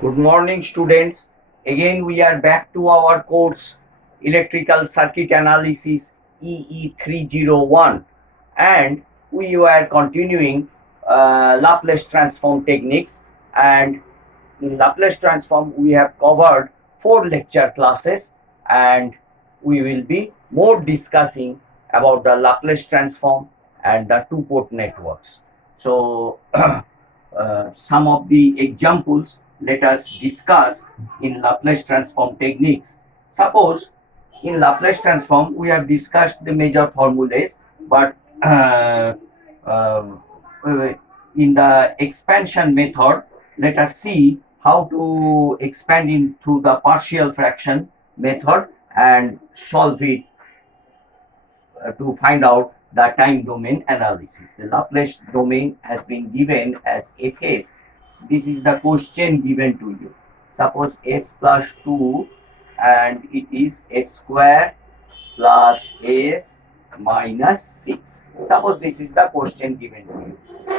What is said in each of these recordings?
Good morning, students. Again, we are back to our course Electrical Circuit Analysis EE301, and we are continuing Laplace transform techniques. And in Laplace transform, we have covered 4 lecture classes, and we will be more discussing about the Laplace transform and the two-port networks. So, some of the examples let us discuss in Laplace transform techniques. Suppose in Laplace transform we have discussed the major formulas, but um, in the expansion method, let us see how to expand in through the partial fraction method and solve it to find out the time domain analysis. The Laplace domain has been given as Fs. This is the question given to you. Suppose s plus 2 and it is s square plus s minus 6. Suppose this is the question given to you.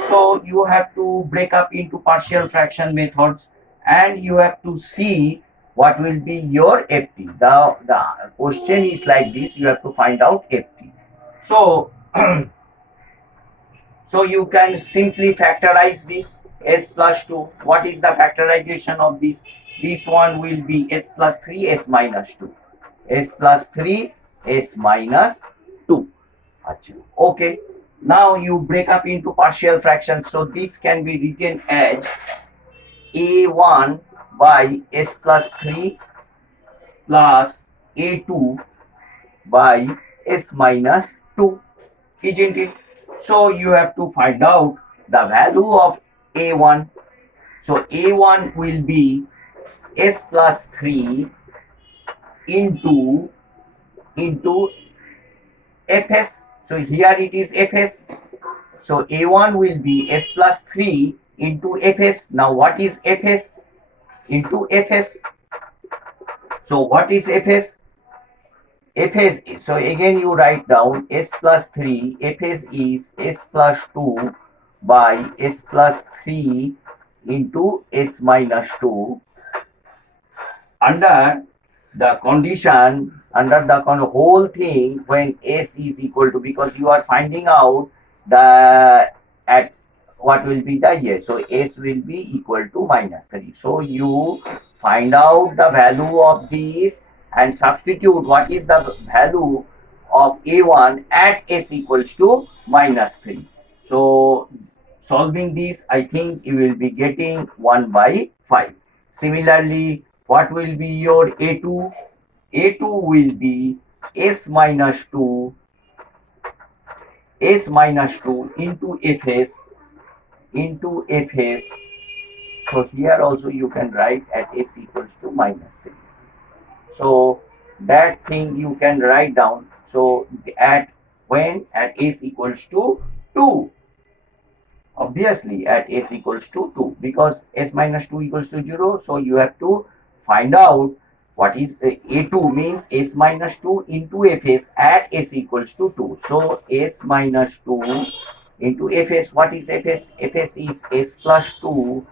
So you have to break up into partial fraction methods and you have to see what will be your ft. The question is like this, you have to find out ft. So, so you can simply factorize this s plus 2. What is the factorization of this? This one will be s plus 3, s minus 2. S plus 3, s minus 2. Okay. Now you break up into partial fractions. So this can be written as a1 by s plus 3 plus a2 by s minus 2, isn't it? So you have to find out the value of a1. So a1 will be s plus 3 into fs. So here it is fs. So a1 will be s plus 3 into fs. Now what is fs into fs? So what is fs? Fs is, so again you write down s plus 3, fs is s plus 2 by s plus 3 into s minus 2 under the condition, under the whole thing when s is equal to, because you are finding out the at what will be the year. So s will be equal to minus 3. So you find out the value of these and substitute what is the value of a1 at s equals to minus 3. So solving this, I think you will be getting 1 by 5. Similarly, what will be your a2? A2 will be s minus 2 into fs. So here also you can write at s equals to minus 3. So that thing you can write down. So at s equals to 2. Obviously at s equals to 2, because s minus 2 equals to 0. So you have to find out what is a2 means s minus 2 into fs at s equals to 2. So s minus 2 into fs. What is fs? Fs is s plus 2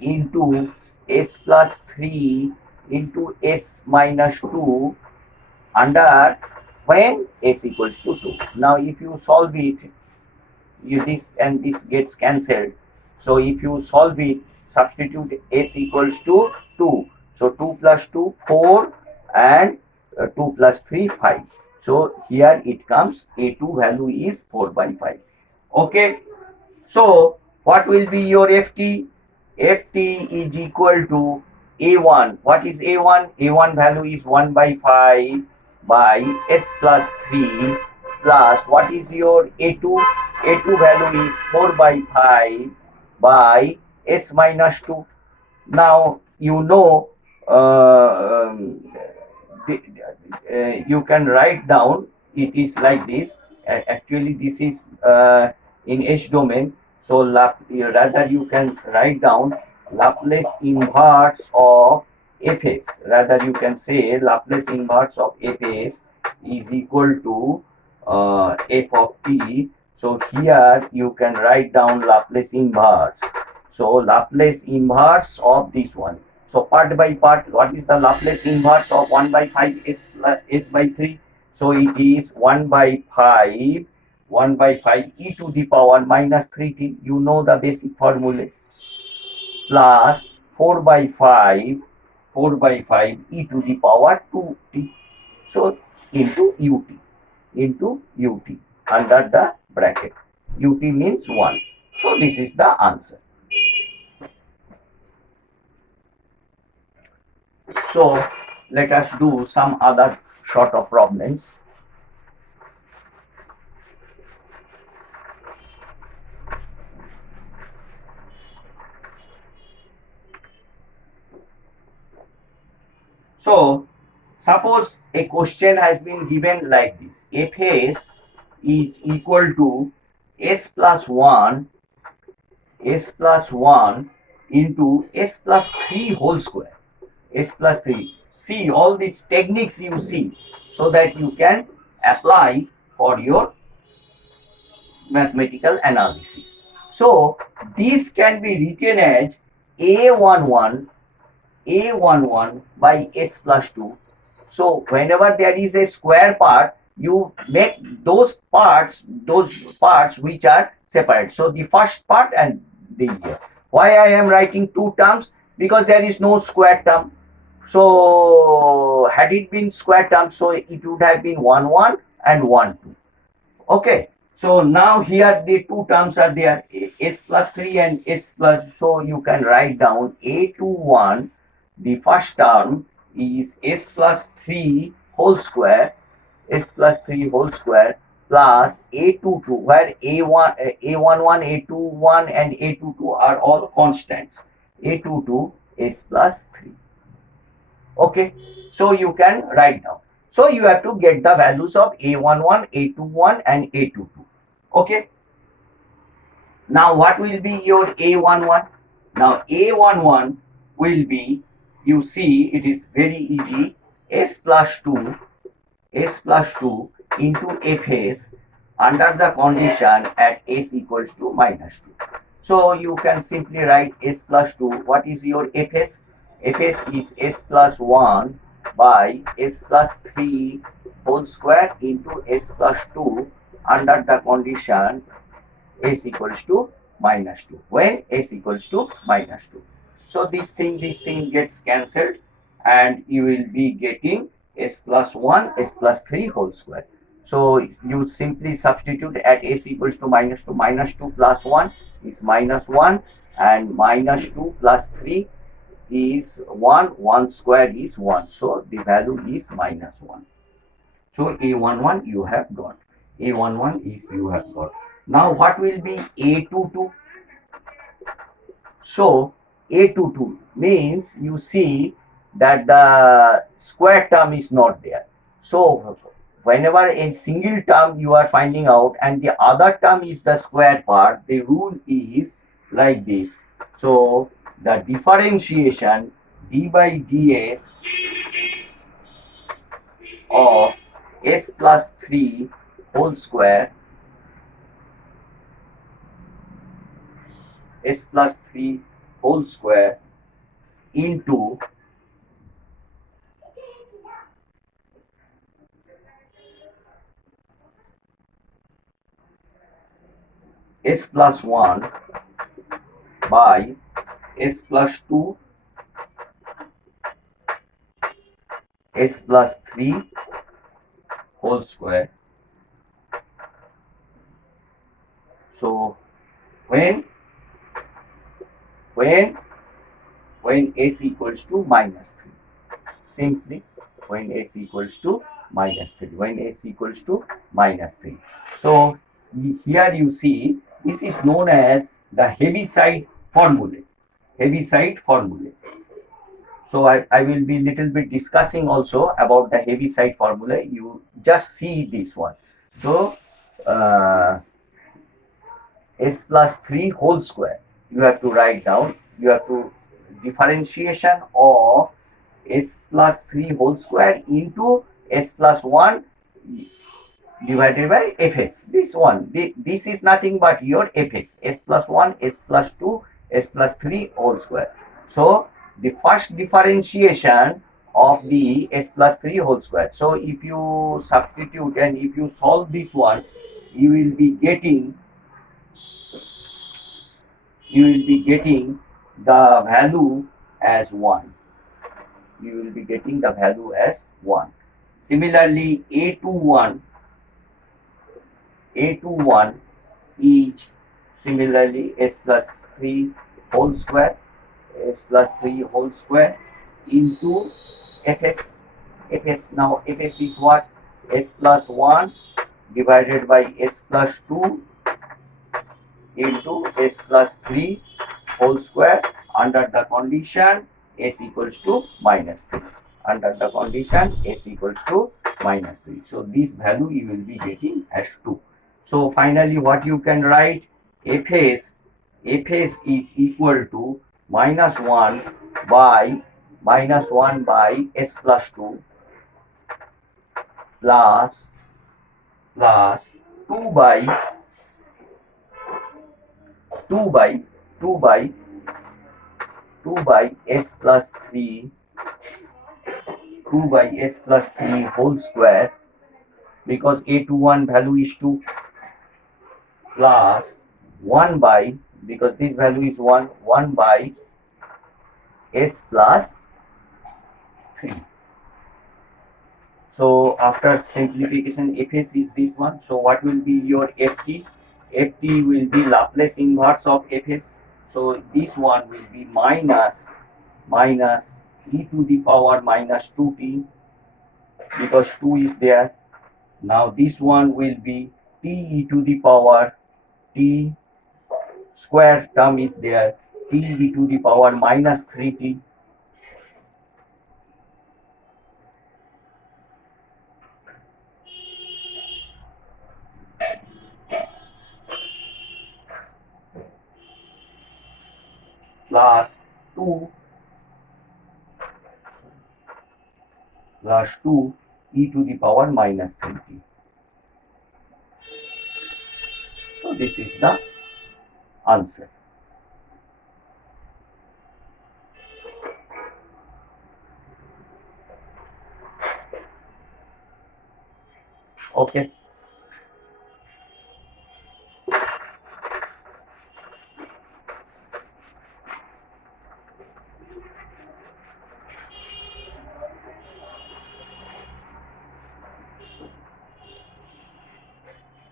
into s plus 3 into s minus 2 under when s equals to 2. Now if you solve it, this and this gets cancelled. So if you solve it, substitute s equals to 2. So 2 plus 2, 4, and 2 plus 3, 5. So here it comes, a2 value is 4 by 5. Okay. So what will be your ft? Ft is equal to a1. What is a1? A1 value is 1 by 5 by s plus 3 plus what is your a2? A2 value is 4 by 5 by s minus 2. Now you know you can write down, it is like this. Actually this is in h domain. So rather you can write down Laplace inverse of fs. Rather you can say Laplace inverse of fs is equal to f of t. So here you can write down Laplace inverse. So Laplace inverse of this one. So part by part, what is the Laplace inverse of 1 by 5 s by 3? So it is 1 by 5 e to the power minus 3t. You know the basic formulas. Plus 4 by 5 e to the power 2t. So into ut under the bracket. Ut means 1. So this is the answer. So let us do some other sort of problems. So suppose a question has been given like this: Fs is equal to s plus 1 into s plus 3 whole square. S plus 3. See all these techniques you see, so that you can apply for your mathematical analysis. So this can be written as a11 by s plus 2. So whenever there is a square part, you make those parts which are separate. So the first part and the here. Why I am writing two terms? Because there is no square term. So had it been square term, so it would have been 1 and 1 2. Okay. So now here the two terms are there, s plus 3 and s plus. So you can write down a21. The first term is s plus 3 whole square, plus a22, where a11, a21 and a22 are all constants. A22 s plus 3. Okay, so you can write down. So you have to get the values of a11, a21 and a22. Okay. Now what will be your a11? Now a11 will be, you see, it is very easy, s plus 2 into fs under the condition at s equals to minus 2. So you can simply write s plus 2. What is your fs? Fs is s plus 1 by s plus 3 whole square into s plus 2 under the condition s equals to minus 2, when s equals to minus 2. So this thing gets cancelled, and you will be getting s plus 1, s plus 3 whole square. So you simply substitute at s equals to minus 2. Minus 2 plus 1 is minus 1, and minus 2 plus 3 is 1. 1 square is 1. So the value is minus 1. So a11 you have got. A11 is you have got. Now what will be a22? So a22 means, you see that the square term is not there. So whenever a single term you are finding out and the other term is the square part, the rule is like this. So the differentiation d by ds of s plus 3 whole square, s plus 3 whole square into s plus 1 by s plus 2 s plus 3 whole square. So when s equals to minus 3, simply when s equals to minus 3, So here you see, this is known as the Heaviside formulae. So I will be little bit discussing also about the Heaviside formula. You just see this one. So s plus 3 whole square, you have to write down, you have to differentiation of s plus 3 whole square into s plus 1 divided by fs. This one, this is nothing but your fs, s plus 1, s plus 2, s plus 3 whole square. So the first differentiation of the s plus 3 whole square. So if you substitute and if you solve this one, you will be getting the value as 1. You will be getting the value as 1. Similarly, a21 is similarly s plus 3 whole square, s plus 3 whole square into fs. Now fs is what? S plus 1 divided by s plus 2 into s plus 3 whole square under the condition s equals to minus 3. Under the condition s equals to minus 3. So this value you will be getting as 2. So finally what you can write? Fs is equal to -1 by s plus 2 plus 2 by 2 by 2 by 2 by s plus 3 2 by s plus 3 whole square, because a21 value is 2, plus 1 by, because this value is 1 by s plus 3. So after simplification, fs is this one. So what will be your ft? Ft will be Laplace inverse of fs. So this one will be minus e to the power minus 2t, because 2 is there. Now this one will be t e to the power t square term is there, t e to the power minus 3t, plus 2 e to the power minus 3t. So this is the answer. Okay.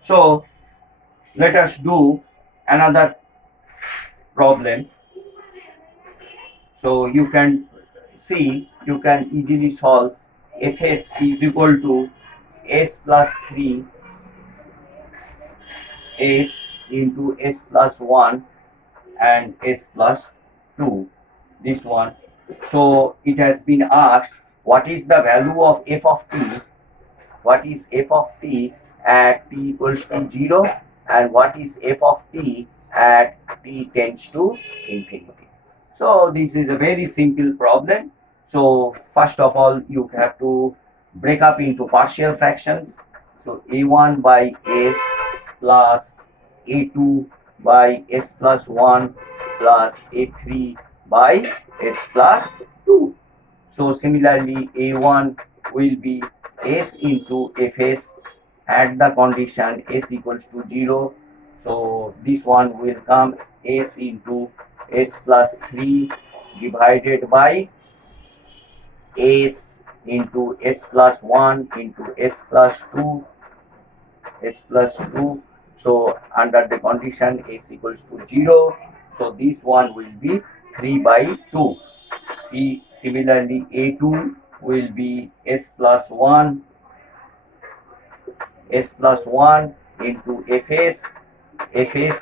So let us do another problem. So you can see, you can easily solve. Fs is equal to s plus 3 s into s plus 1 and s plus 2, this one. So it has been asked, what is the value of f of t? What is f of t at t equals to 0, and what is f of t at t tends to infinity? So this is a very simple problem. So first of all, you have to break up into partial fractions. So a1 by s plus a2 by s plus 1 plus a3 by s plus 2. So similarly, a1 will be s into fs at the condition s equals to 0. So this one will come s into s plus 3 divided by s into s plus 1 into s plus 2, s plus 2. So under the condition s equals to 0, so this one will be 3 by 2. See, similarly a2 will be s plus 1 into fs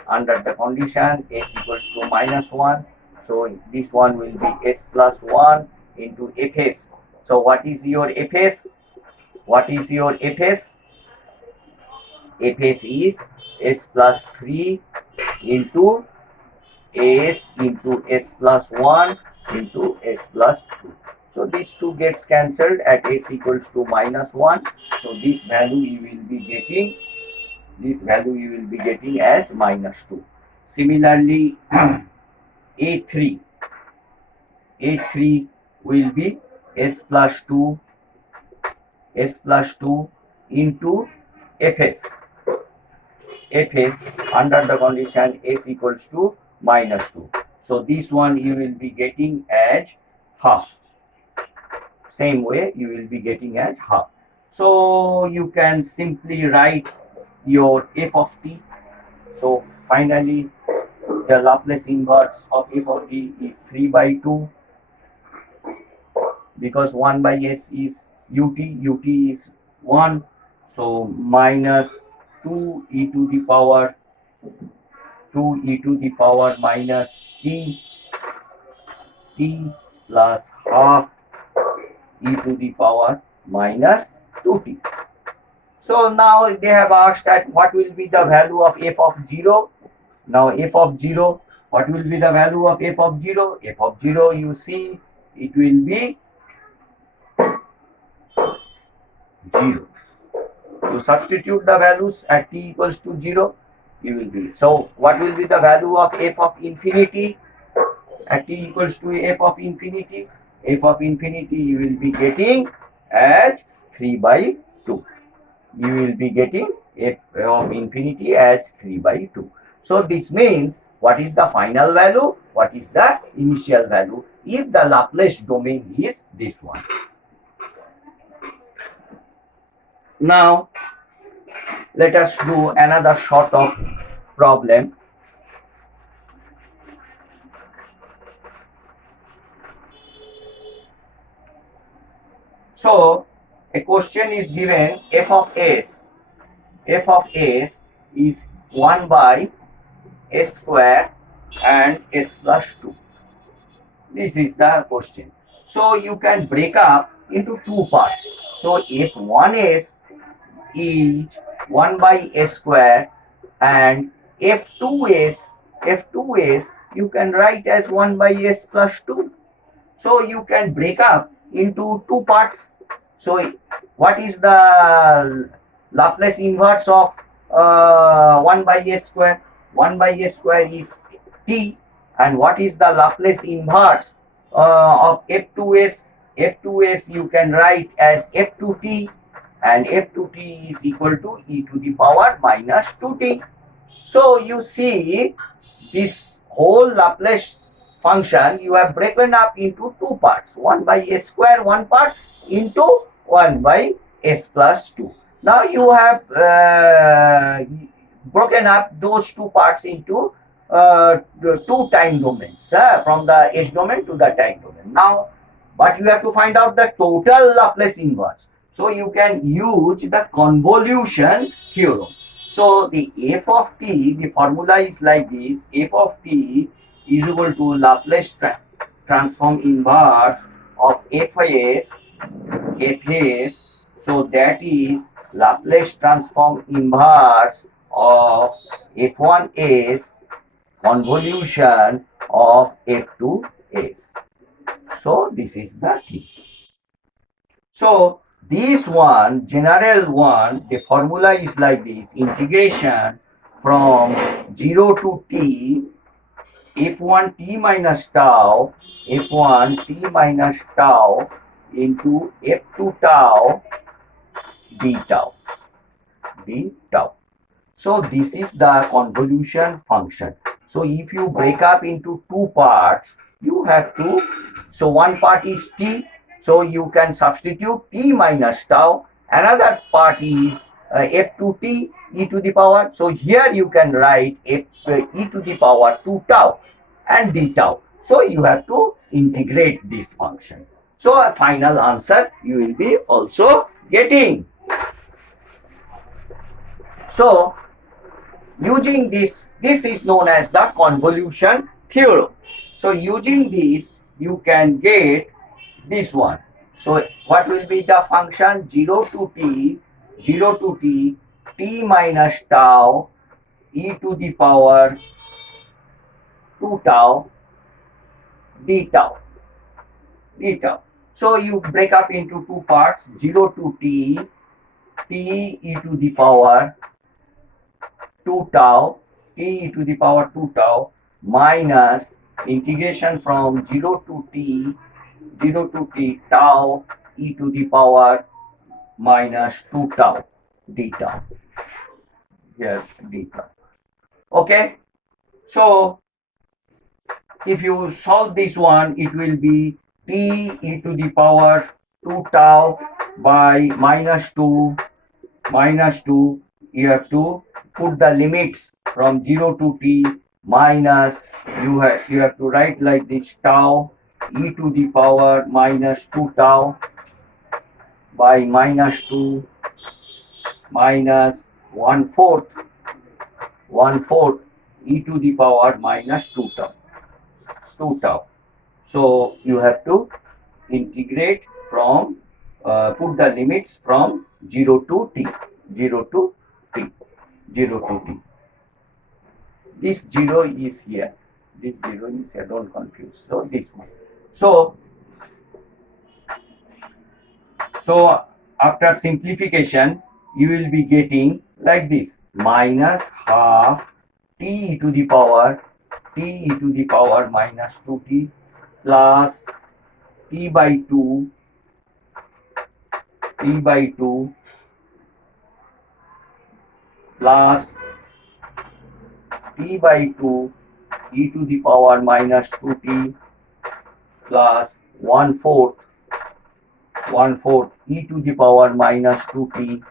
under the condition s equals to -1. So this one will be s plus 1 into fs. So what is your fs? What is your fs? Fs is s plus 3 into s plus 1 into s plus 2. So these two gets cancelled at s equals to -1. So this value you will be getting, as -2. Similarly, a3 A3 will be s plus 2 into fs under the condition s equals to minus 2. So this one you will be getting as half. Same way you will be getting as half. So you can simply write your f of t. So finally the Laplace inverse of f of t is 3 by 2, because 1 by s is ut is 1. So minus 2 e to the power minus t plus half e to the power minus 2t. So now they have asked that what will be the value of f of 0. Now f of 0, what will be the value of f of 0? F of 0, you see, it will be 0. You substitute the values at t equals to 0, you will be. So what will be the value of f of infinity at t equals to f of infinity? F of infinity you will be getting as 3 by 2. You will be getting f of infinity as 3 by 2. So this means, what is the final value? What is the initial value if the Laplace domain is this one? Now let us do another sort of problem. So a question is given, f of s is 1 by s square and s plus 2. This is the question. So you can break up into two parts. So f1s is 1 by s square, and f2s you can write as 1 by s plus 2. So you can break up into two parts. So what is the Laplace inverse of 1 by s square? 1 by s square is t. And what is the Laplace inverse of f2s? F2s you can write as f2t, and f2t is equal to e to the power minus 2t. So you see, this whole Laplace function you have broken up into two parts, 1 by s square one part into 1 by s plus 2. Now you have broken up those two parts into two time domains, from the s domain to the time domain. Now, but you have to find out the total Laplace inverse. So you can use the convolution theorem. So the f of t, the formula is like this: f of t is equal to Laplace transform inverse of fs. So that is Laplace transform inverse of f1s convolution of f2s. So this is the thing. So this one, general one, the formula is like this: integration from 0 to t, f1 t minus tau, f1 t minus tau into f2 tau d tau, d tau. So this is the convolution function. So if you break up into two parts, you have to, so one part is t, so you can substitute t minus tau. Another part is f2t e to the power. So here you can write e to the power 2 tau and d tau. So you have to integrate this function. So a final answer you will be also getting. So using this is known as the convolution theorem. So using this, you can get this one. So what will be the function? 0 to t, t minus tau e to the power 2 tau d tau. So you break up into two parts: 0 to t e to the power 2 tau, t e to the power 2 tau minus integration from 0 to t tau e to the power minus 2 tau d tau. Here d tau. Okay. So if you solve this one, it will be t e to the power 2 tau by minus 2. You have to put the limits from 0 to t minus, you have to write like this, tau e to the power minus 2 tau by minus 2 minus 1/4 e to the power minus 2 tau. So you have to integrate from, put the limits from 0 to t. This 0 is here. This 0 is here. Don't confuse. So this one. So after simplification, you will be getting like this, minus half t e to the power minus 2t plus t by 2 plus t by 2 e to the power minus 2t plus 1/4 e to the power minus 2t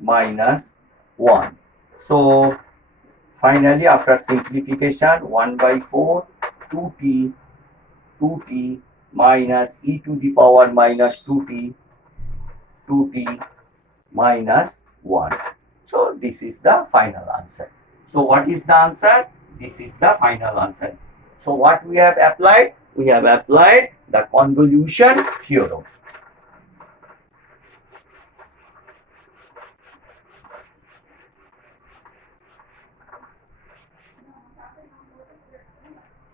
minus 1. So finally, after simplification, 1/4 2t minus e to the power minus 2t minus 1. So this is the final answer. So what is the answer? This is the final answer. So what we have applied? We have applied the convolution theorem.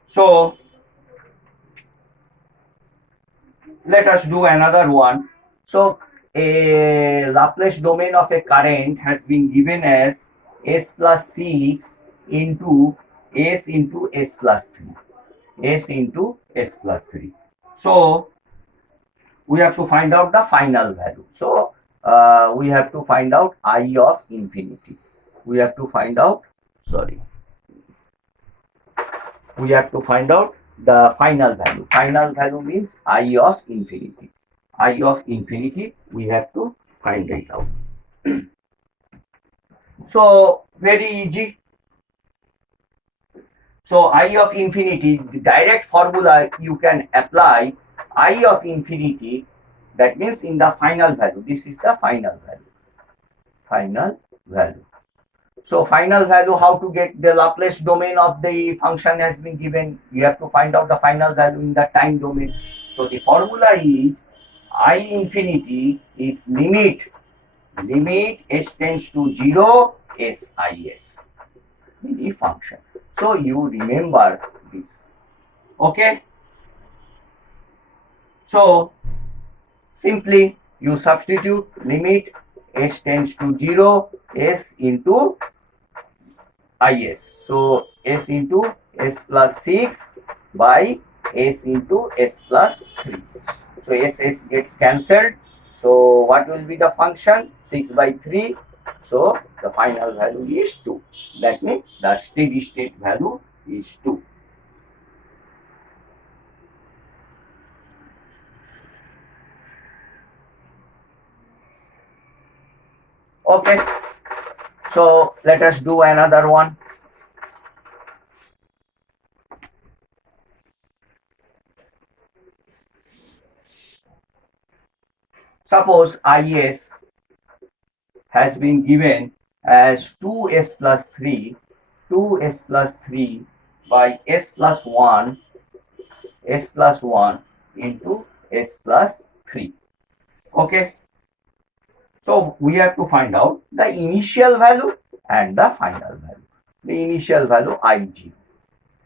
So let us do another one. So a Laplace domain of a current has been given as s plus 6 into s into s plus 3. So we have to find out the final value. So we have to find out I of infinity. We have to find out the final value. Final value means I of infinity. We have to find it out. So very easy. So I of infinity, the direct formula you can apply. I of infinity, that means in the final value. This is the final value. So final value, how to get the Laplace domain of the function has been given. You have to find out the final value in the time domain. So the formula is I infinity is limit s tends to 0 sis, the function. So you remember this. Okay. So simply you substitute limit s tends to 0 s into is. So s into s plus 6 by s into s plus 3. So s gets cancelled. So what will be the function? 6 by 3. So the final value is 2. That means the steady state value is 2. Okay. So let us do another one. Suppose is has been given as 2s plus 3 by s plus 1 into s plus 3. Okay. So we have to find out the initial value and the final value. The initial value I0.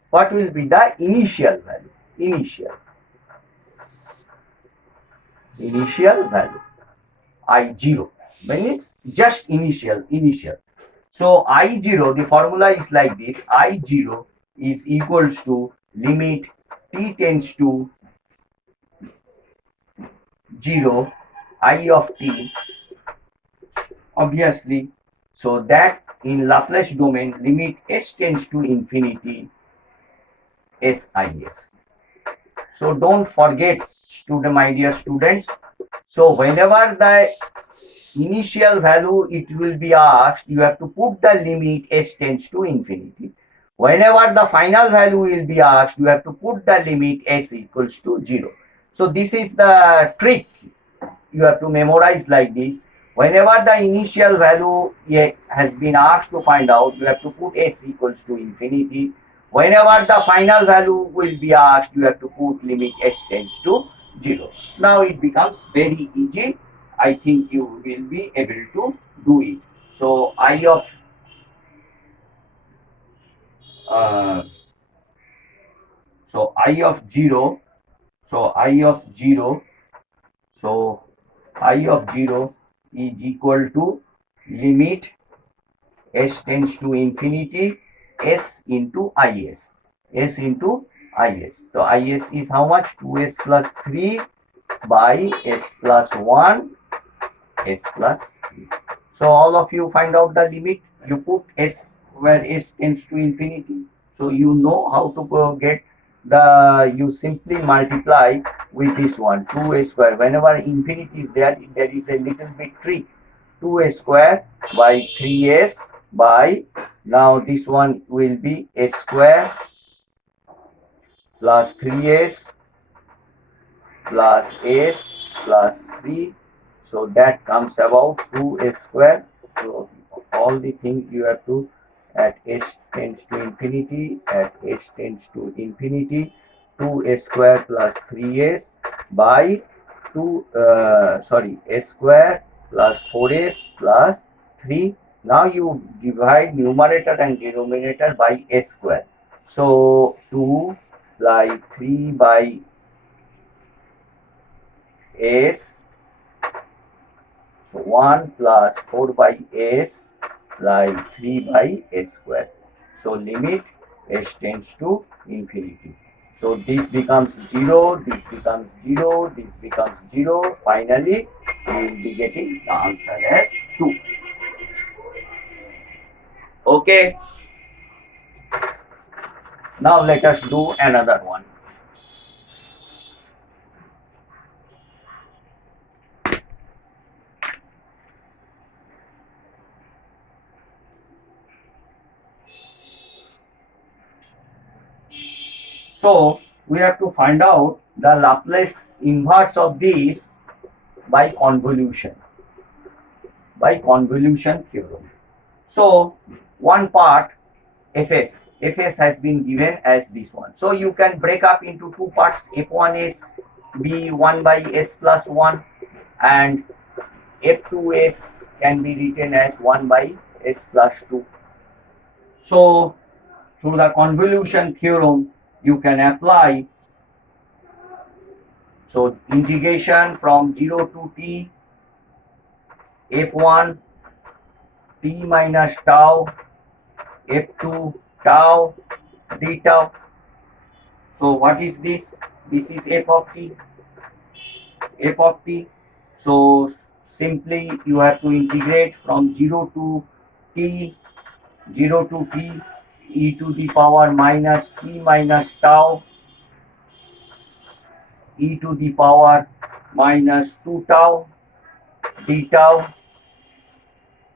What will be the initial value? Initial value I0. When it's just initial. So I0, the formula is like this. I0 is equals to limit t tends to 0, I of t, obviously. So that in Laplace domain, limit s tends to infinity, SIS. So don't forget, my dear students. So whenever the initial value it will be asked, you have to put the limit s tends to infinity. Whenever the final value will be asked, you have to put the limit s equals to 0. So this is the trick you have to memorize like this. Whenever the initial value has been asked to find out, you have to put s equals to infinity. Whenever the final value will be asked, you have to put limit s tends to 0. Now it becomes very easy. I think you will be able to do it. So uh, I of 0, so I of 0, so I of 0 is equal to limit s tends to infinity, s into is, s into is. So is is how much? 2s plus 3 by s plus 1, s plus 3. So all of you find out the limit. You put s where s tends to infinity. So you know how to go get the, you simply multiply with this one, 2a square. Whenever infinity is there, there is a little bit trick. 2a square by 3s by, now this one will be s square plus 3s plus s plus 3. So that comes about 2s square. So all the things you have to, at s tends to infinity, at s tends to infinity, 2s square plus 3s by 2, sorry, s square plus 4s plus 3. Now you divide numerator and denominator by s square. So 2 by 3 by s, 1 plus 4 by s like 3 by s square. So limit s tends to infinity. So this becomes 0, this becomes 0, this becomes 0. Finally, we will be getting the answer as 2. Okay, now let us do another one. So we have to find out the Laplace inverse of this by convolution, theorem. So one part, Fs has been given as this one. So you can break up into two parts. F1 is be 1 by s plus 1, and F2s can be written as 1 by s plus 2. So through the convolution theorem, you can apply. So integration from 0 to t, F1 t minus tau, F2 tau d tau. So what is this? This is f of t. F of t. So simply you have to integrate from 0 to t, 0 to t, e to the power minus t minus tau, e to the power minus 2 tau, d tau,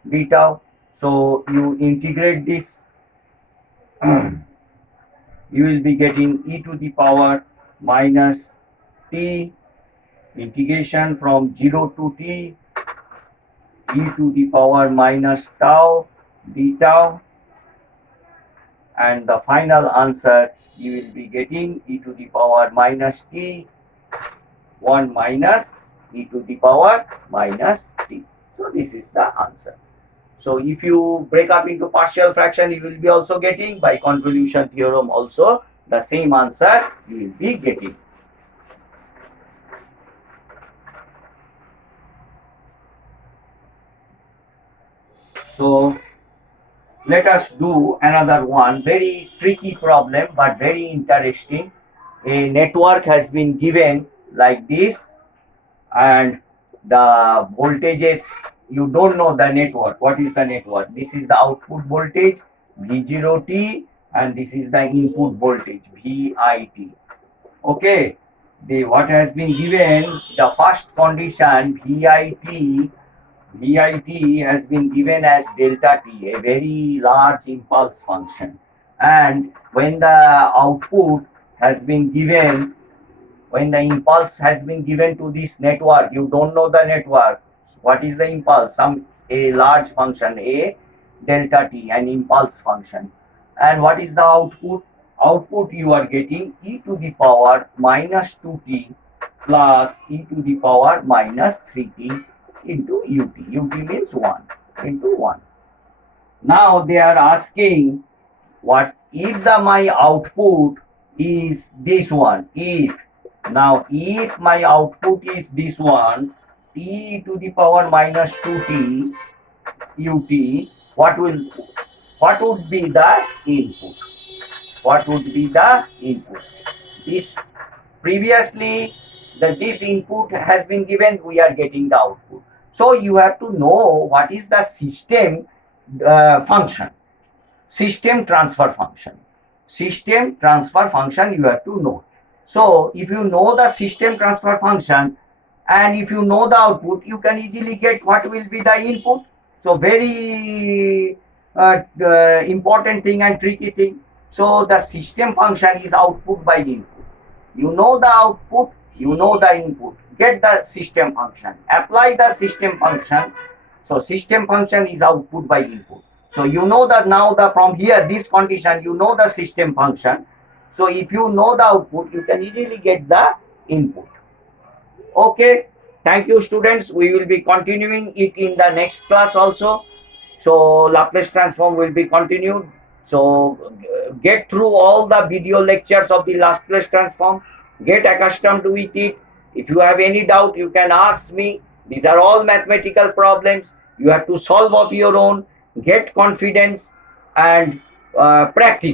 d tau. So you integrate this, you will be getting e to the power minus t, integration from 0 to t, e to the power minus tau d tau, and the final answer you will be getting e to the power minus t 1 minus e to the power minus t. So this is the answer. So if you break up into partial fraction, you will be also getting, by convolution theorem also the same answer you will be getting. So let us do another one, very tricky problem but very interesting. A network has been given like this, and the voltages, you don't know the network. What is the network? This is the output voltage V0t, and this is the input voltage VIT. Okay, the what has been given, the first condition VIT has been given as delta t, a very large impulse function. And when the output has been given, when the impulse has been given to this network, you don't know the network. What is the impulse? Some a large function, a delta t, an impulse function. And what is the output? Output you are getting e to the power minus 2t plus e to the power minus 3t into ut. Ut means 1 into 1. Now they are asking, what if the my output is this one? If my output is this one, e to the power minus 2t ut, what would be the input? What would be the input? This previously, this input has been given, we are getting the output. So you have to know what is the system function, system transfer function. System transfer function you have to know. So if you know the system transfer function and if you know the output, you can easily get what will be the input. So very important thing and tricky thing. So the system function is output by input. You know the output, you know the input. Get the system function. Apply the system function. So system function is output by input. So you know that now the from here this condition you know the system function. So if you know the output, you can easily get the input. Okay. Thank you, students. We will be continuing it in the next class also. So Laplace transform will be continued. So get through all the video lectures of the Laplace transform. Get accustomed with it. If you have any doubt, you can ask me. These are all mathematical problems. You have to solve of your own. Get confidence and practice.